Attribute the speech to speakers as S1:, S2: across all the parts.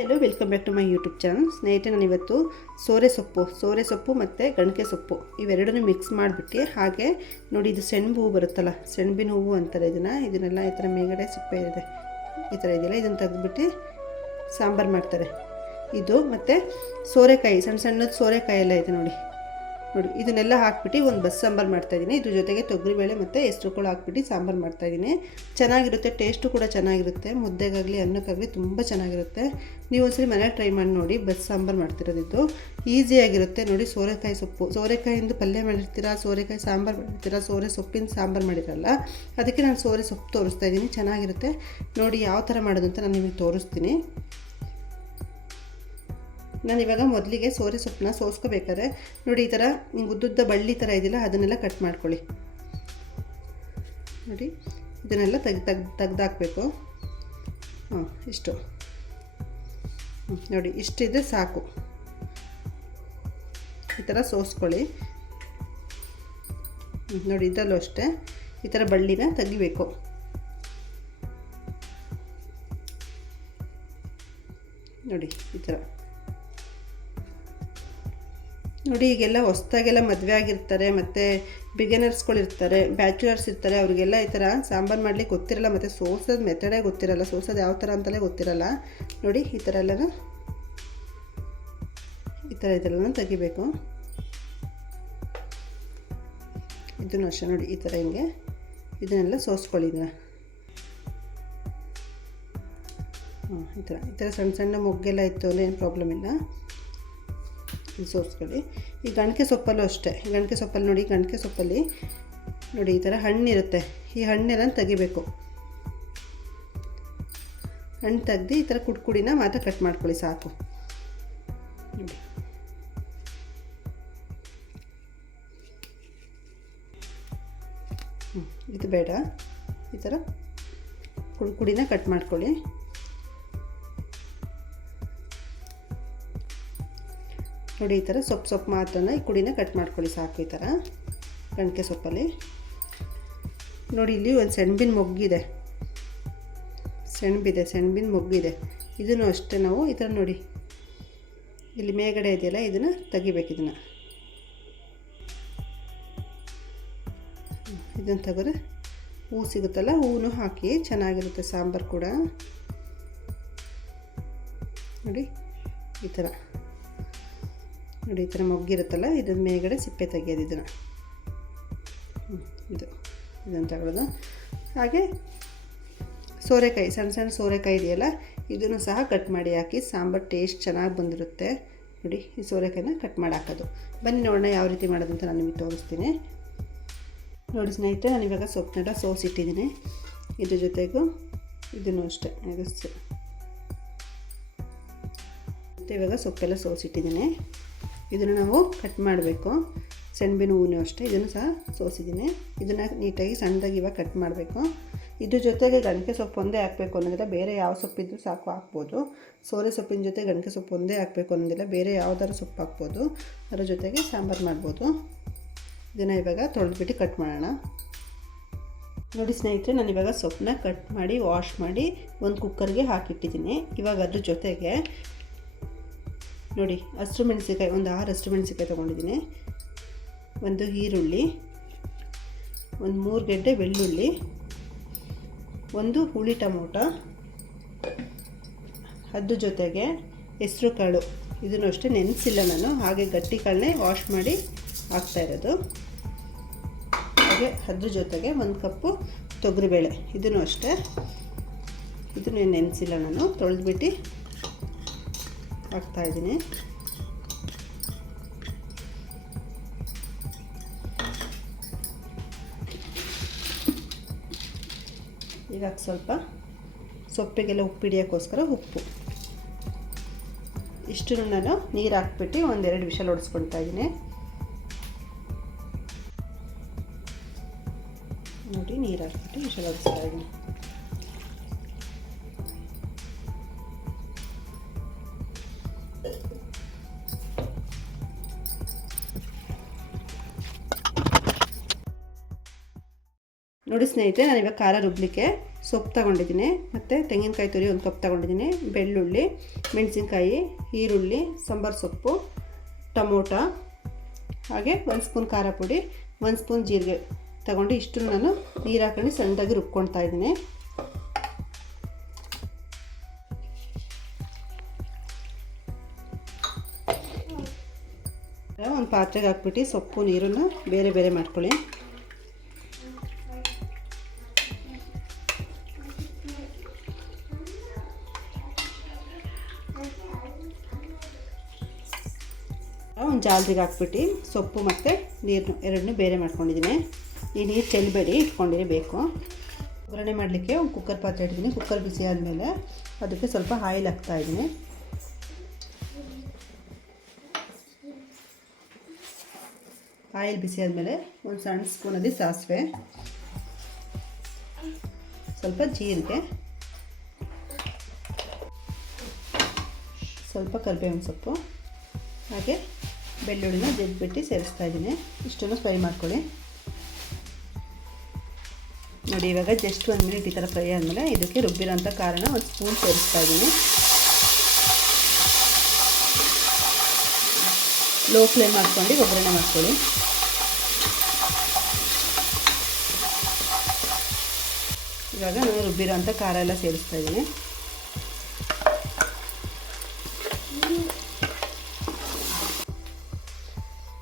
S1: Hello welcome back to my YouTube channel ಸ್ನೇಹಿತರೆ, ನಾನು ಇವತ್ತು ಸೋರೆ ಸೊಪ್ಪು ಸೋರೆ ಸೊಪ್ಪು ಮತ್ತು ಗಣಕೆ ಸೊಪ್ಪು ಇವೆರಡನ್ನೂ ಮಿಕ್ಸ್ ಮಾಡಿಬಿಟ್ಟು ಹಾಗೆ ನೋಡಿ ಇದು ಸೆಣಬು ಹೂವು ಬರುತ್ತಲ್ಲ, ಸೆಣಬಿನ ಹೂವು ಅಂತಾರೆ ಇದನ್ನು. ಇದನ್ನೆಲ್ಲ ಈ ಥರ ಮೇಲ್ಗಡೆ ಸಿಪ್ಪೆ ಇದೆ, ಈ ಥರ ಇದೆಯಲ್ಲ, ಇದನ್ನು ತೆಗೆದ್ಬಿಟ್ಟು ಸಾಂಬಾರು ಮಾಡ್ತಾರೆ. ಇದು ಮತ್ತು ಸೋರೆಕಾಯಿ, ಸಣ್ಣ ಸಣ್ಣದು ಸೋರೆಕಾಯಿ ಎಲ್ಲ ಇದೆ ನೋಡಿ. ನೋಡಿ, ಇದನ್ನೆಲ್ಲ ಹಾಕ್ಬಿಟ್ಟು ಒಂದು ಬಸ್ ಸಾಂಬಾರು ಮಾಡ್ತಾಯಿದ್ದೀನಿ ಇದ್ರ ಜೊತೆಗೆ ತೊಗರಿಬೇಳೆ ಮತ್ತು ಹೆಸ್ರುಗಳು ಹಾಕ್ಬಿಟ್ಟು ಸಾಂಬಾರು ಮಾಡ್ತಾಯಿದ್ದೀನಿ ಚೆನ್ನಾಗಿರುತ್ತೆ ಟೇಸ್ಟು ಕೂಡ ಚೆನ್ನಾಗಿರುತ್ತೆ. ಮುದ್ದೆಗಾಗಲಿ, ಅನ್ನಕ್ಕಾಗಲಿ ತುಂಬ ಚೆನ್ನಾಗಿರುತ್ತೆ. ನೀವು ಒಂದ್ಸರಿ ಮನೇಲಿ ಟ್ರೈ ಮಾಡಿ ನೋಡಿ ಬಸ್ ಸಾಂಬಾರು ಮಾಡ್ತಿರೋದಿದ್ದು. ಈಸಿಯಾಗಿರುತ್ತೆ ನೋಡಿ, ಸೋರೆಕಾಯಿ ಸೊಪ್ಪು. ಸೋರೆಕಾಯಿಂದ ಪಲ್ಯ ಮಾಡಿರ್ತೀರಾ, ಸೋರೆಕಾಯಿ ಸಾಂಬಾರು ಮಾಡಿರ್ತೀರಾ, ಸೋರೆ ಸೊಪ್ಪಿನ ಸಾಂಬಾರು ಮಾಡಿರಲ್ಲ, ಅದಕ್ಕೆ ನಾನು ಸೋರೆ ಸೊಪ್ಪು ತೋರಿಸ್ತಾ ಇದ್ದೀನಿ. ಚೆನ್ನಾಗಿರುತ್ತೆ. ನೋಡಿ, ಯಾವ ಥರ ಮಾಡೋದು ಅಂತ ನಾನು ನಿಮಗೆ ತೋರಿಸ್ತೀನಿ. ನಾನು ಇವಾಗ ಮೊದಲಿಗೆ ಸೋರೆ ಸೊಪ್ಪನ್ನ ಸೋಸ್ಕೋಬೇಕಾದ್ರೆ ನೋಡಿ ಈ ಥರ ಉದ್ದುದ್ದ ಬಳ್ಳಿ ಥರ ಇದೆಯಲ್ಲ, ಅದನ್ನೆಲ್ಲ ಕಟ್ ಮಾಡ್ಕೊಳ್ಳಿ. ನೋಡಿ, ಇದನ್ನೆಲ್ಲ ತೆಗ್ದು ತೆಗ್ದು ತೆಗ್ದಾಕಬೇಕು. ಹಾಂ, ಇಷ್ಟು. ನೋಡಿ, ಇಷ್ಟಿದ್ರೆ ಸಾಕು. ಈ ಥರ ಸೋಸ್ಕೊಳ್ಳಿ. ನೋಡಿ, ಇದರಲ್ಲೂ ಅಷ್ಟೇ. ಈ ಥರ ಬಳ್ಳಿನ ತೆಗಿಬೇಕು. ನೋಡಿ, ಈ ಥರ. ನೋಡಿ, ಈಗೆಲ್ಲ ಹೊಸ್ದಾಗೆಲ್ಲ ಮದುವೆ ಆಗಿರ್ತಾರೆ, ಮತ್ತು ಬಿಗಿನರ್ಸ್ಗಳಿರ್ತಾರೆ, ಬ್ಯಾಚುಲರ್ಸ್ ಇರ್ತಾರೆ, ಅವರಿಗೆಲ್ಲ ಈ ಥರ ಸಾಂಬಾರು ಮಾಡಲಿಕ್ಕೆ ಗೊತ್ತಿರಲ್ಲ, ಮತ್ತು ಸೋಸೋದು ಮೆಥಡೇ ಗೊತ್ತಿರಲ್ಲ, ಸೋಸೋದು ಯಾವ ಥರ ಅಂತಲೇ ಗೊತ್ತಿರಲ್ಲ. ನೋಡಿ, ಈ ಥರ ಎಲ್ಲ ಈ ಥರ ಇದೆಲ್ಲನೂ ತೆಗಿಬೇಕು. ಇದನ್ನು ಅಷ್ಟೇ ನೋಡಿ, ಈ ಥರ ಹಿಂಗೆ ಇದನ್ನೆಲ್ಲ ಸೋಸ್ಕೊಳ್ಳಿ ಹಾಂ ಈ ಥರ ಈ ಥರ ಸಣ್ಣ ಸಣ್ಣ ಮೊಗ್ಗೆಲ್ಲ ಇತ್ತು ಅಂದರೆ ಏನು ಪ್ರಾಬ್ಲಮ್ ಇಲ್ಲ. ಸೋಸ್ಕೊಳ್ಳಿ. ಈ ಗಣಕೆ ಸೊಪ್ಪಲ್ಲೂ ಅಷ್ಟೇ. ಗಣಕೆ ಸೊಪ್ಪಲ್ಲಿ ನೋಡಿ ಗಣಕೆ ಸೊಪ್ಪಲ್ಲಿ ನೋಡಿ, ಈ ಥರ ಹಣ್ಣಿರುತ್ತೆ. ಈ ಹಣ್ಣೆಲ್ಲ ತೆಗಿಬೇಕು. ಹಣ್ಣು ತೆಗ್ದು ಈ ಥರ ಕುಡ್ಕುಡಿನ ಮಾತ್ರ ಕಟ್ ಮಾಡ್ಕೊಳ್ಳಿ, ಸಾಕು. ಇದು ಬೇಡ. ಈ ಥರ ಕುಡ್ಕುಡಿನ ಕಟ್ ಮಾಡ್ಕೊಳ್ಳಿ. ನೋಡಿ, ಈ ಥರ ಸೊಪ್ಪು ಸೊಪ್ಪು ಮಾತ್ರನ ಈ ಕುಡಿನ ಕಟ್ ಮಾಡ್ಕೊಳ್ಳಿ ಸಾಕು, ಈ ಥರ ಗಣಕೆ ಸೊಪ್ಪಲ್ಲಿ. ನೋಡಿ, ಇಲ್ಲಿ ಒಂದು ಸೆಣಬಿನ ಮೊಗ್ಗಿದೆ. ಸೆಣಬಿದೆ, ಸೆಣಬಿನ ಮೊಗ್ಗಿದೆ. ಇದನ್ನು ಅಷ್ಟೇ ನಾವು ಈ ಥರ ನೋಡಿ. ಇಲ್ಲಿ ಮೇಗಡೆ ಇದೆಯಲ್ಲ, ಇದನ್ನು ತೆಗಿಬೇಕು ಇದನ್ನು. ಇದನ್ನು ತೆಗೆದ್ರೆ ಹೂ ಸಿಗುತ್ತಲ್ಲ, ಹೂನು ಹಾಕಿ ಚೆನ್ನಾಗಿರುತ್ತೆ ಸಾಂಬಾರು ಕೂಡ. ನೋಡಿ, ಈ ಥರ ನೋಡಿ, ಈ ಥರ ಮೊಗ್ಗಿರುತ್ತಲ್ಲ, ಇದ್ರ ಮೇಲ್ಗಡೆ ಸಿಪ್ಪೆ ತೆಗೆಯೋದು ಇದನ್ನು. ಇದು, ಇದನ್ನು ತಗೊಳ್ಳೋದು. ಹಾಗೆ ಸೋರೆಕಾಯಿ, ಸಣ್ಣ ಸಣ್ಣ ಸೋರೆಕಾಯಿ ಇದೆಯಲ್ಲ, ಇದನ್ನು ಸಹ ಕಟ್ ಮಾಡಿ ಹಾಕಿ, ಸಾಂಬಾರು ಟೇಸ್ಟ್ ಚೆನ್ನಾಗಿ ಬಂದಿರುತ್ತೆ. ನೋಡಿ, ಈ ಸೋರೆಕಾಯಿನ ಕಟ್ ಮಾಡಿ ಹಾಕೋದು. ಬನ್ನಿ ನೋಡೋಣ ಯಾವ ರೀತಿ ಮಾಡೋದು ಅಂತ ನಾನು ನಿಮಗೆ ತೋರಿಸ್ತೀನಿ. ನೋಡಿ ಸ್ನೇಹಿತರೆ, ನಾನು ಇವಾಗ ಸೊಪ್ಪನ್ನೆಲ್ಲ ಸೋಸಿಟ್ಟಿದ್ದೀನಿ ಇದ್ರ ಜೊತೆಗೂ ಇದನ್ನು ಅಷ್ಟೇ ಮತ್ತು ಇವಾಗ ಸೊಪ್ಪೆಲ್ಲ ಸೋಸಿಟ್ಟಿದ್ದೀನಿ ಇದನ್ನು ನಾವು ಕಟ್ ಮಾಡಬೇಕು. ಸೆಣಬಿನ ಹೂವು ಅಷ್ಟೇ, ಇದನ್ನು ಸಹ ಸೋಸಿದ್ದೀನಿ. ಇದನ್ನು ನೀಟಾಗಿ ಸಣ್ಣದಾಗಿ ಇವಾಗ ಕಟ್ ಮಾಡಬೇಕು. ಇದ್ರ ಜೊತೆಗೆ ಗಣಕೆ ಸೊಪ್ಪು ಒಂದೇ ಹಾಕಬೇಕು ಅನ್ನೋದಿಲ್ಲ, ಬೇರೆ ಯಾವ ಸೊಪ್ಪಿದ್ರೂ ಸಾಕು, ಹಾಕ್ಬೋದು. ಸೋರೆ ಸೊಪ್ಪಿನ ಜೊತೆ ಗಣಕೆ ಸೊಪ್ಪು ಒಂದೇ ಹಾಕಬೇಕು ಅನ್ನೋದಿಲ್ಲ, ಬೇರೆ ಯಾವ್ದಾದ್ರು ಸೊಪ್ಪು ಹಾಕ್ಬೋದು. ಅದರ ಜೊತೆಗೆ ಸಾಂಬಾರು ಮಾಡ್ಬೋದು. ಇದನ್ನು ಇವಾಗ ತೊಳೆದ್ಬಿಟ್ಟು ಕಟ್ ಮಾಡೋಣ. ನೋಡಿ ಸ್ನೇಹಿತರೆ, ನಾನು ಇವಾಗ ಸೊಪ್ಪನ್ನ ಕಟ್ ಮಾಡಿ, ವಾಶ್ ಮಾಡಿ, ಒಂದು ಕುಕ್ಕರ್ಗೆ ಹಾಕಿಟ್ಟಿದ್ದೀನಿ. ಇವಾಗ ಅದ್ರ ಜೊತೆಗೆ ನೋಡಿ, ಹಸಿರು ಮೆಣಸಿಕಾಯಿ ಒಂದು ಆರು ಹಸಿರು ಮೆಣಸಿಕಾಯಿ ತೊಗೊಂಡಿದ್ದೀನಿ. ಒಂದು ಈರುಳ್ಳಿ, ಒಂದು ಮೂರು ಗೆಡ್ಡೆ ಬೆಳ್ಳುಳ್ಳಿ, ಒಂದು ಹುಳಿ ಟೊಮೊಟೊ, ಅದ್ರ ಜೊತೆಗೆ ಹೆಸ್ರು ಕಾಳು. ಇದನ್ನು ಅಷ್ಟೇ ನೆನೆಸಿಲ್ಲ ನಾನು, ಹಾಗೆ ಗಟ್ಟಿ ಕಾಳನ್ನೇ ವಾಶ್ ಮಾಡಿ ಹಾಕ್ತಾ ಇರೋದು. ಹಾಗೆ ಅದ್ರ ಜೊತೆಗೆ ಒಂದು ಕಪ್ಪು ತೊಗರಿಬೇಳೆ. ಇದನ್ನು ಅಷ್ಟೇ. ಇದನ್ನು ನೆನೆಸಿಲ್ಲ ನಾನು, ತೊಳೆದ್ಬಿಟ್ಟು ಹಾಕ್ತಾ ಇದ್ದೀನಿ. ಈಗ ಸ್ವಲ್ಪ ಸೊಪ್ಪಿಗೆಲ್ಲ ಉಪ್ಪು ಹಿಡಿಯೋಕ್ಕೋಸ್ಕರ ಉಪ್ಪು. ಇಷ್ಟು ನಾನು ನೀರು ಹಾಕ್ಬಿಟ್ಟು ಒಂದೆರಡು ವಿಷಲ್ ಹೊಡೆಸ್ಕೊಳ್ತಾ ಇದ್ದೀನಿ. ನೋಡಿ ನೀರು ಹಾಕ್ಬಿಟ್ಟು ವಿಷಲ್ ಹೊಡೆಸ್ತಾ ಇದ್ದೀನಿ. ನೋಡಿ ಸ್ನೇಹಿತರೆ, ನಾನು ಇವಾಗ ಖಾರ ರುಬ್ಲಿಕ್ಕೆ ಸೊಪ್ಪು ತಗೊಂಡಿದ್ದೀನಿ. ಮತ್ತು ತೆಂಗಿನಕಾಯಿ ತುರಿ ಒಂದು ಕಪ್ ತಗೊಂಡಿದ್ದೀನಿ. ಬೆಳ್ಳುಳ್ಳಿ, ಮೆಣಸಿನ್ಕಾಯಿ, ಈರುಳ್ಳಿ, ಸಾಂಬಾರು ಸೊಪ್ಪು, ಟೊಮೊಟೊ, ಹಾಗೆ ಒಂದು ಸ್ಪೂನ್ ಖಾರ ಪುಡಿ, ಒಂದು ಸ್ಪೂನ್ ಜೀರಿಗೆ ತಗೊಂಡು ಇಷ್ಟು ನಾನು ನೀರು ಹಾಕೊಂಡು ಸಣ್ಣದಾಗಿ ರುಬ್ಕೊಳ್ತಾ ಇದ್ದೀನಿ. ಒಂದು ಪಾತ್ರೆಗೆ ಹಾಕ್ಬಿಟ್ಟು ಸೊಪ್ಪು, ನೀರನ್ನು ಬೇರೆ ಬೇರೆ ಮಾಡ್ಕೊಳ್ಳಿ. ಒಂದು ಜಾಲ್ರಿಗೆ ಹಾಕ್ಬಿಟ್ಟು ಸೊಪ್ಪು ಮತ್ತು ನೀರು ಎರಡನ್ನೂ ಬೇರೆ ಮಾಡ್ಕೊಂಡಿದ್ದೀನಿ. ಈ ನೀರು ಚೆಲ್ಲಬೇಡಿ ಇಟ್ಕೊಂಡಿರಿ ಬೇಕು. ಒಗ್ಗರಣೆ ಮಾಡಲಿಕ್ಕೆ ಒಂದು ಕುಕ್ಕರ್ ಪಾತ್ರೆ ಇಟ್ಟಿದ್ದೀನಿ. ಕುಕ್ಕರ್ ಬಿಸಿ ಆದಮೇಲೆ ಅದಕ್ಕೆ ಸ್ವಲ್ಪ ಆಯಿಲ್ ಹಾಕ್ತಾಯಿದ್ದೀನಿ ಆಯಿಲ್ ಬಿಸಿ ಆದಮೇಲೆ ಒಂದು ಸಣ್ಣ ಸ್ಪೂನಲ್ಲಿ ಸಾಸಿವೆ. ಸ್ವಲ್ಪ ಜೀರಿಗೆ. ಸ್ವಲ್ಪ ಕರಿಬೇವಿನ ಸೊಪ್ಪು. ಹಾಗೆ ಬೆಳ್ಳುಳ್ಳಿನ ಜಜ್ಬಿಟ್ಟು ಸೇರಿಸ್ತಾ ಇದ್ದೀನಿ. ಇಷ್ಟನ್ನು ಫ್ರೈ ಮಾಡ್ಕೊಳ್ಳಿ. ನೋಡಿ, ಇವಾಗ ಜಸ್ಟ್ ಒಂದು ಮಿನಿಟ್ ಈ ಥರ ಫ್ರೈ ಆದಮೇಲೆ ಇದಕ್ಕೆ ರುಬ್ಬಿರೋಂಥ ಕಾರಣ ಒಂದು ಸ್ಪೂನ್ ಸೇರಿಸ್ತಾ ಇದ್ದೀನಿ. ಲೋ ಫ್ಲೇಮ್ ಮಾಡ್ಕೊಂಡು ಒಗ್ಗರಣೆ ಮಾಡ್ಕೊಳ್ಳಿ. ಇವಾಗ ನಾನು ರುಬ್ಬಿರೋಂಥ ಖಾರ ಎಲ್ಲ ಸೇರಿಸ್ತಾ ಇದ್ದೀನಿ.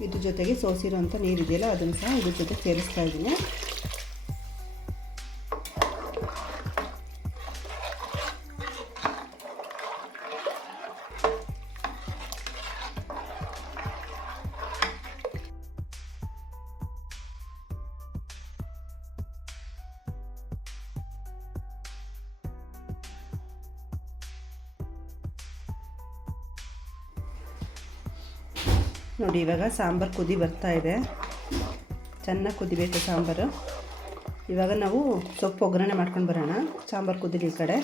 S1: ಇದ್ರ ಜೊತೆಗೆ ಸೋಸಿರೋಂಥ ನೀರಿದೆಯಲ್ಲ ಅದನ್ನು ಸಹ ಇದ್ರ ಜೊತೆ ಸೇರಿಸ್ತಾ ಇದ್ದೀನಿ. ನೋಡಿ, ಇವಾಗ ಸಾಂಬಾರು ಕುದಿ ಬರ್ತಾ ಇದೆ. ಚೆನ್ನಾಗಿ ಕುದಿಬೇಕು ಸಾಂಬಾರು. ಇವಾಗ ನಾವು ಸೊಪ್ಪು ಒಗ್ಗರಣೆ ಮಾಡ್ಕೊಂಡು ಬರೋಣ. ಸಾಂಬಾರು ಕುದಿಲಿ ಈ ಕಡೆ.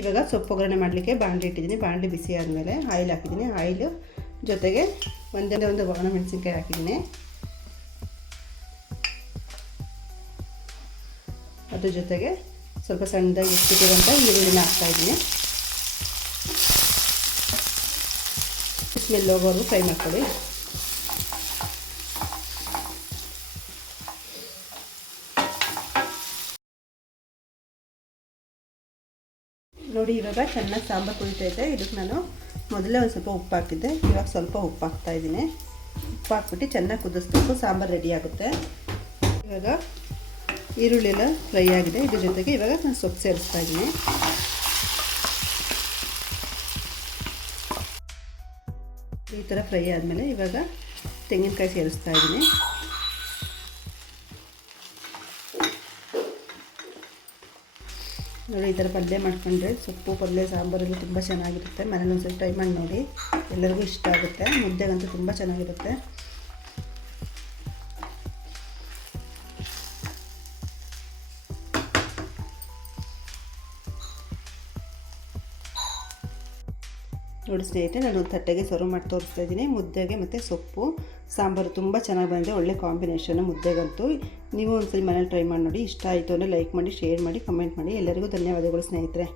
S1: ಇವಾಗ ಸೊಪ್ಪು ಒಗ್ಗರಣೆ ಮಾಡಲಿಕ್ಕೆ ಬಾಣಲಿ ಇಟ್ಟಿದ್ದೀನಿ. ಬಾಣಲಿ ಬಿಸಿ ಆದಮೇಲೆ ಆಯಿಲ್ ಹಾಕಿದ್ದೀನಿ. ಆಯಿಲ್ ಜೊತೆಗೆ ಒಂದೇ ಒಂದು ಒಣ ಮೆಣಸಿನ್ಕಾಯಿ ಹಾಕಿದ್ದೀನಿ. ಅದ್ರ ಜೊತೆಗೆ ಸ್ವಲ್ಪ ಸಣ್ಣದಾಗಿ ಇಟ್ಟಿರುವಂಥ ಈರುಳ್ಳಿನ ಹಾಕ್ತಾಯಿದ್ದೀನಿ ಸ್ಮೆಲ್ ಹೋಗೋರು ಫ್ರೈ ಮಾಡ್ಕೊಳ್ಳಿ. ನೋಡಿ, ಇವಾಗ ಚೆನ್ನಾಗಿ ಸಾಂಬಾರು ಕುದಿತೈತೆ ಇದಕ್ಕೆ ನಾನು ಮೊದಲೇ ಒಂದು ಸ್ವಲ್ಪ ಉಪ್ಪು ಹಾಕಿದ್ದೆ. ಇವಾಗ ಸ್ವಲ್ಪ ಉಪ್ಪು ಹಾಕ್ತಾ ಇದ್ದೀನಿ. ಉಪ್ಪು ಹಾಕ್ಬಿಟ್ಟು ಚೆನ್ನಾಗಿ ಕುದಿಸ್ಬೇಕು ಸಾಂಬಾರು ರೆಡಿ ಆಗುತ್ತೆ. ಇವಾಗ ಈರುಳ್ಳಿ ಎಲ್ಲ ಫ್ರೈ ಆಗಿದೆ. ಇದ್ರ ಜೊತೆಗೆ ಇವಾಗ ನಾನು ಸೊಪ್ಪು ಸೇರಿಸ್ತಾ ಇದ್ದೀನಿ. ಈ ಥರ ಫ್ರೈ ಆದಮೇಲೆ ಇವಾಗ ತೆಂಗಿನಕಾಯಿ ಸೇರಿಸ್ತಾ ಇದ್ದೀನಿ. ನೋಡಿ, ಈ ಥರ ಪಲ್ಯ ಮಾಡ್ಕೊಂಡ್ರೆ ಸೊಪ್ಪು, ಪಲ್ಯ ಸಾಂಬಾರೆಲ್ಲ ತುಂಬ ಚೆನ್ನಾಗಿರುತ್ತೆ. ಮನೇಲಿ ಒಂದ್ಸಲ ಟ್ರೈ ಮಾಡಿ ನೋಡಿ. ಎಲ್ಲರಿಗೂ ಇಷ್ಟ ಆಗುತ್ತೆ. ಮುದ್ದೆಗಂತೂ ತುಂಬ ಚೆನ್ನಾಗಿರುತ್ತೆ. ನೋಡಿ ಸ್ನೇಹಿತರೆ ನಾನು ತಟ್ಟೆಗೆ ಸರ್ವ್ ಮಾಡಿ ತೋರಿಸ್ತಾ ಇದ್ದೀನಿ. ಮುದ್ದೆಗೆ ಮತ್ತು ಸೊಪ್ಪು, ಸಾಂಬಾರು ತುಂಬ ಚೆನ್ನಾಗಿ ಬಂದಿದೆ. ಒಳ್ಳೆ ಕಾಂಬಿನೇಷನ್ ಮುದ್ದೆಗಂತೂ. ನೀವು ಒಂದ್ಸರಿ ಮನೇಲಿ ಟ್ರೈ ಮಾಡಿ ನೋಡಿ. ಇಷ್ಟ ಆಯಿತು ಅಂದರೆ ಲೈಕ್ ಮಾಡಿ ಶೇರ್ ಮಾಡಿ ಕಮೆಂಟ್ ಮಾಡಿ. ಎಲ್ಲರಿಗೂ ಧನ್ಯವಾದಗಳು ಸ್ನೇಹಿತರೆ.